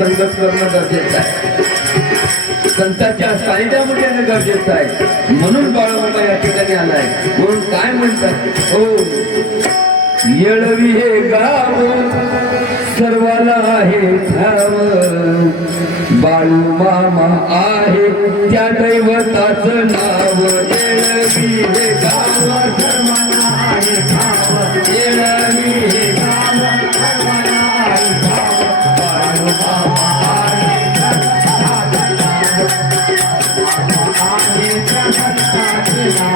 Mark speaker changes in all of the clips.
Speaker 1: संगत करणं गरजेचं आहे संतांच्या सानिध्यामध्ये येणं गरजेचं आहे म्हणून बाळाबाबा या ठिकाणी आलाय. म्हणून काय म्हणतात? हो. येळवी हे गाव सर्वाला आहे ठाव. बाळू मामा आहे त्या दैवताचं नाव. येळवी हे गाव सर्वाला आहे ठाव. येळवी हे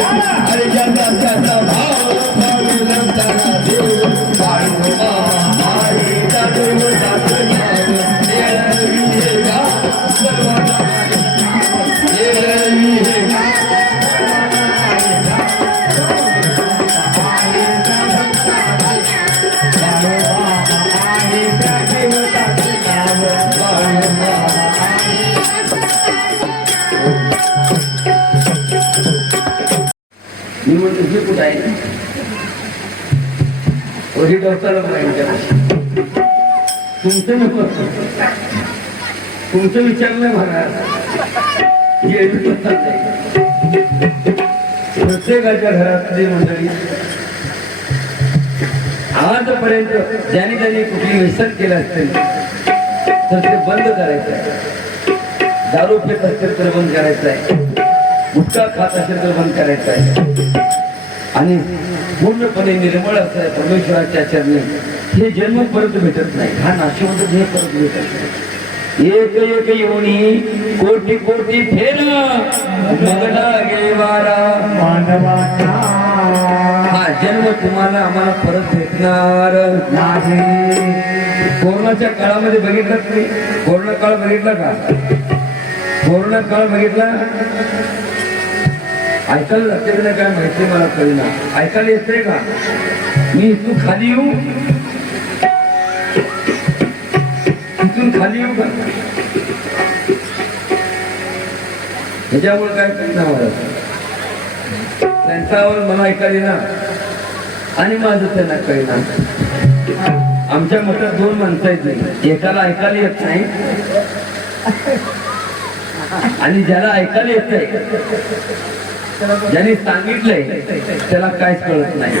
Speaker 1: त्याला मी म्हणतो हे कुठं आहे? हे डॉक्टरला म्हणायच्या तुमचं करतो तुमचं विचारलं महाराज हे एवढी पद्धत प्रत्येकाच्या घरातली मंडळी आजपर्यंत ज्याने त्यांनी कुठली व्यसन केलं असेल तर ते बंद करायचं आहे. दारू पेत असेल तर बंद करायचं आहे. गुटखा खात असेल तर बंद करायचं आहे. आणि पूर्णपणे निर्मळ असं परमेश्वराच्या चरणी. हे जन्म परत भेटत नाही. हा नाशिवंत हे परत भेटत नाही. एक एक योनी कोटी कोटी फेर. मगला गेवारा हा जन्म तुम्हाला आम्हाला परत भेटणार. कोरोनाच्या काळामध्ये बघितलं तुम्ही? कोरोना काळ बघितला का? कोरोना काळ बघितला? ऐकायला लागते की नाही काय माहिती मला कळेना ऐकायला येते का? मी इथून खाली येऊ? इथून खाली येऊ का? ह्याच्यामुळे काय करणार मला त्यांचा आवाज मला ऐकायला ना आणि माझं त्यांना कळेना आमच्या मठात दोन माणसं आहेत नाही. एकाला ऐकायला येत नाही. आणि ज्याला ऐकायला येत नाही ज्याने सांगितलंय त्याला काहीच कळत नाही.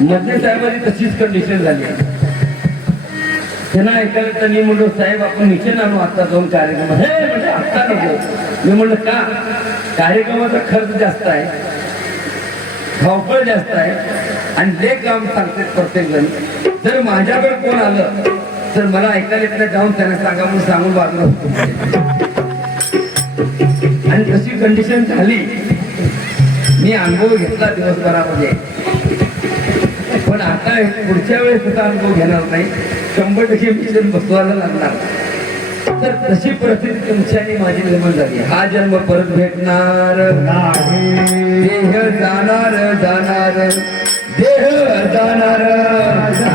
Speaker 1: मध्ये साहेबांनी तशीच कंडिशन झाली. त्यांना ऐकायला त्यांनी म्हणलो साहेब आपण निश्चित आणू आता जाऊन कार्यक्रम हे म्हणजे आत्ता नको. मी म्हणलं का? कार्यक्रमाचा खर्च जास्त आहे. धावपळ जास्त आहे. आणि जे काम सांगते प्रत्येक जण जर माझ्याकडे कोण आलं तर मला ऐकायला येत नाही जाऊन त्यांना सांगा म्हणून सांगून होतो. आणि तशी कंडिशन झाली मी अनुभव घेतला दिवसभरामध्ये. पण आता पुढच्या वेळेस तसा अनुभव घेणार नाही. शंभर टक्के मिशन बसवायला लागणार. तर तशी परिस्थिती तुमची आणि माझी निर्माण झाली. हा जन्म परत भेटणार. देह जाणार जाणार. देह जाणार.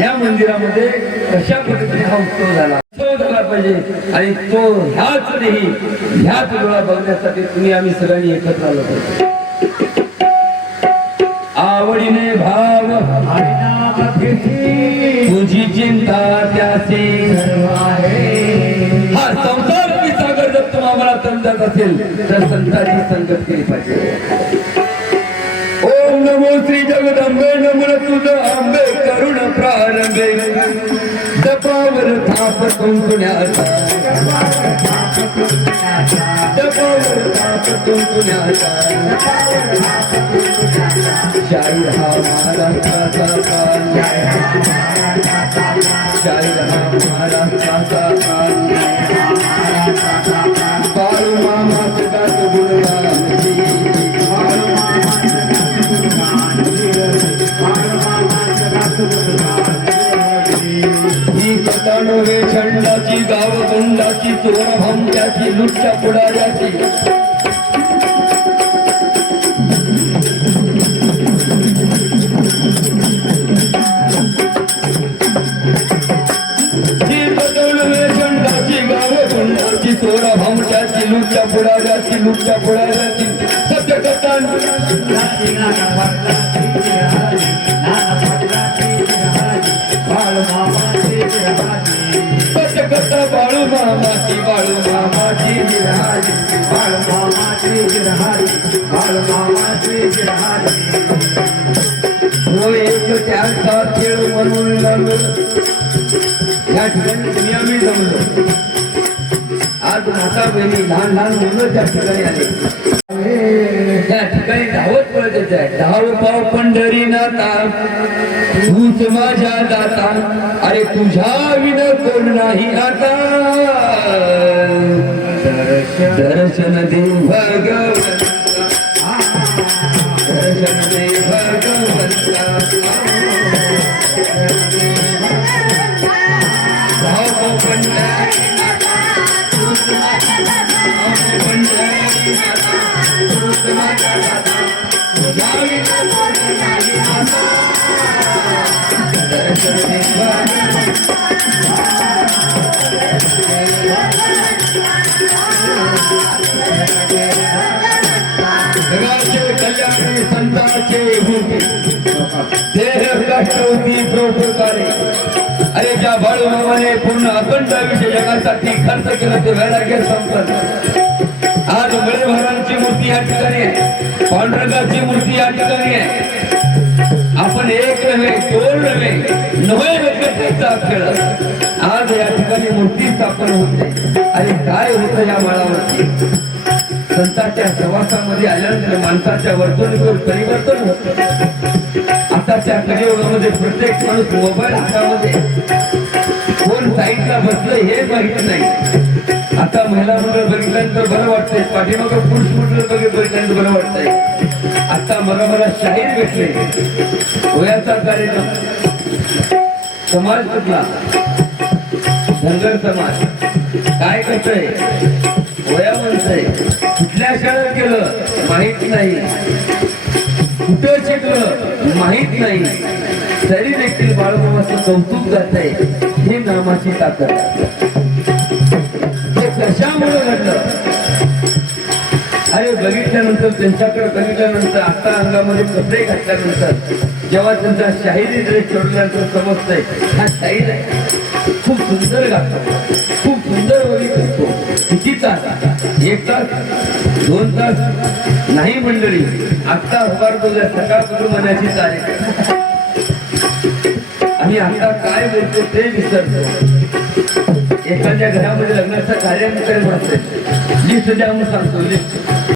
Speaker 1: या मंदिरामध्ये कशा पद्धतीने हा उत्सव झाला? झाला पाहिजे आणि तो ह्याच नाही ह्याच डोळा बघण्यासाठी तुम्ही आम्ही सगळ्यांनी एकत्र आलो पाहिजे. आवडीने भाव तुझी चिंता त्याची हा संसार की सागर जर तुम्हाला समजत असेल तर संतांची संगत केली पाहिजे. ओम नमो श्री जगदंबे नमन तुझ आंबे करुण प्रारंभे. जपावर थाप कुंकुण्याचा शाहीर हा महाराष्ट्राचा कान शाहीर हा महाराष्ट्राचा कान गुंडाची चोर लुटच्या पुढाऱ्याची ही कथा लुटच्या पुढाऱ्याची लुटच्या पुढाऱ्याची सत्य कथा सत्य बाळू मामाची बाळू मामाची विराज हो एक त्याचा खेळ म्हणून लागलो या ठिकाणी दुनिया मी जमलो. आज माता बहिणी लहान लहान मुलं त्या ठिकाणी आले. धावत पळत पाव पंढरी नाता तूच माझ्या दाता. अरे तुझ्या विन कोण नाही आता. दर्शन दे भगवंता. दर्शन दे भगवंता. धाव पाव पंढरी अरे ज्या बाळूमामाने पूर्ण अखंड आयुष्य जगासाठी खर्च केला ते वैराग्य संपन्न. पांडुरंगाची मूर्ती या ठिकाणी आहे. आपण एक नव्हे दोन नव्हे नवे व्यक्तीचा खेळ. आज या ठिकाणी मूर्ती स्थापन होते. आणि काय होतं या माळावरती? संतांच्या प्रवासामध्ये आल्यानंतर माणसाच्या वर्तणुकीवर परिवर्तन होत. आताच्या कलियुगामध्ये प्रत्येक माणूस मोबाईल हातामध्ये. कोण साईडला बसलं हे माहीत नाही. आता महिला मंडळ बघितल्यानंतर बरं वाटतंय. पाठीमागं पुरुष मंडळ बघितल्यानंतर बरं वाटतंय. आता मला मला शाहीर भेटले. वयाचा कार्यक्रम. समाज कुठला? धनगर समाज. काय करतोय? वया म्हणतंय. कुठल्या शाळेत केलं माहीत नाही. कुठं शिकलं? माहीत नाही. तरी देखील बाळबाबाचं कौतुक जात आहे हे नामाची ताकद. कशामुळे घडलं? अरे बघितल्यानंतर त्यांच्याकडे बघितल्यानंतर आता अंगामध्ये कपडे घातल्यानंतर जेव्हा त्यांचा शाहिरी ड्रेस सोडल्यानंतर समजतंय हा शाहीर आहे. खूप सुंदर गातो. खूप सुंदर वगैरे करतो. किती तास? एक तास? दोन तास? नाही मंडळी. आत्ता उभारतो त्या सकाळपासून म्हणायची तारीख आणि आता काय बोलतो ते विसरतो एखाद्या घरामध्ये लग्नाचा कार्यक्रम असेल लिस्ट द्या म्हणून सांगतो लिस्ट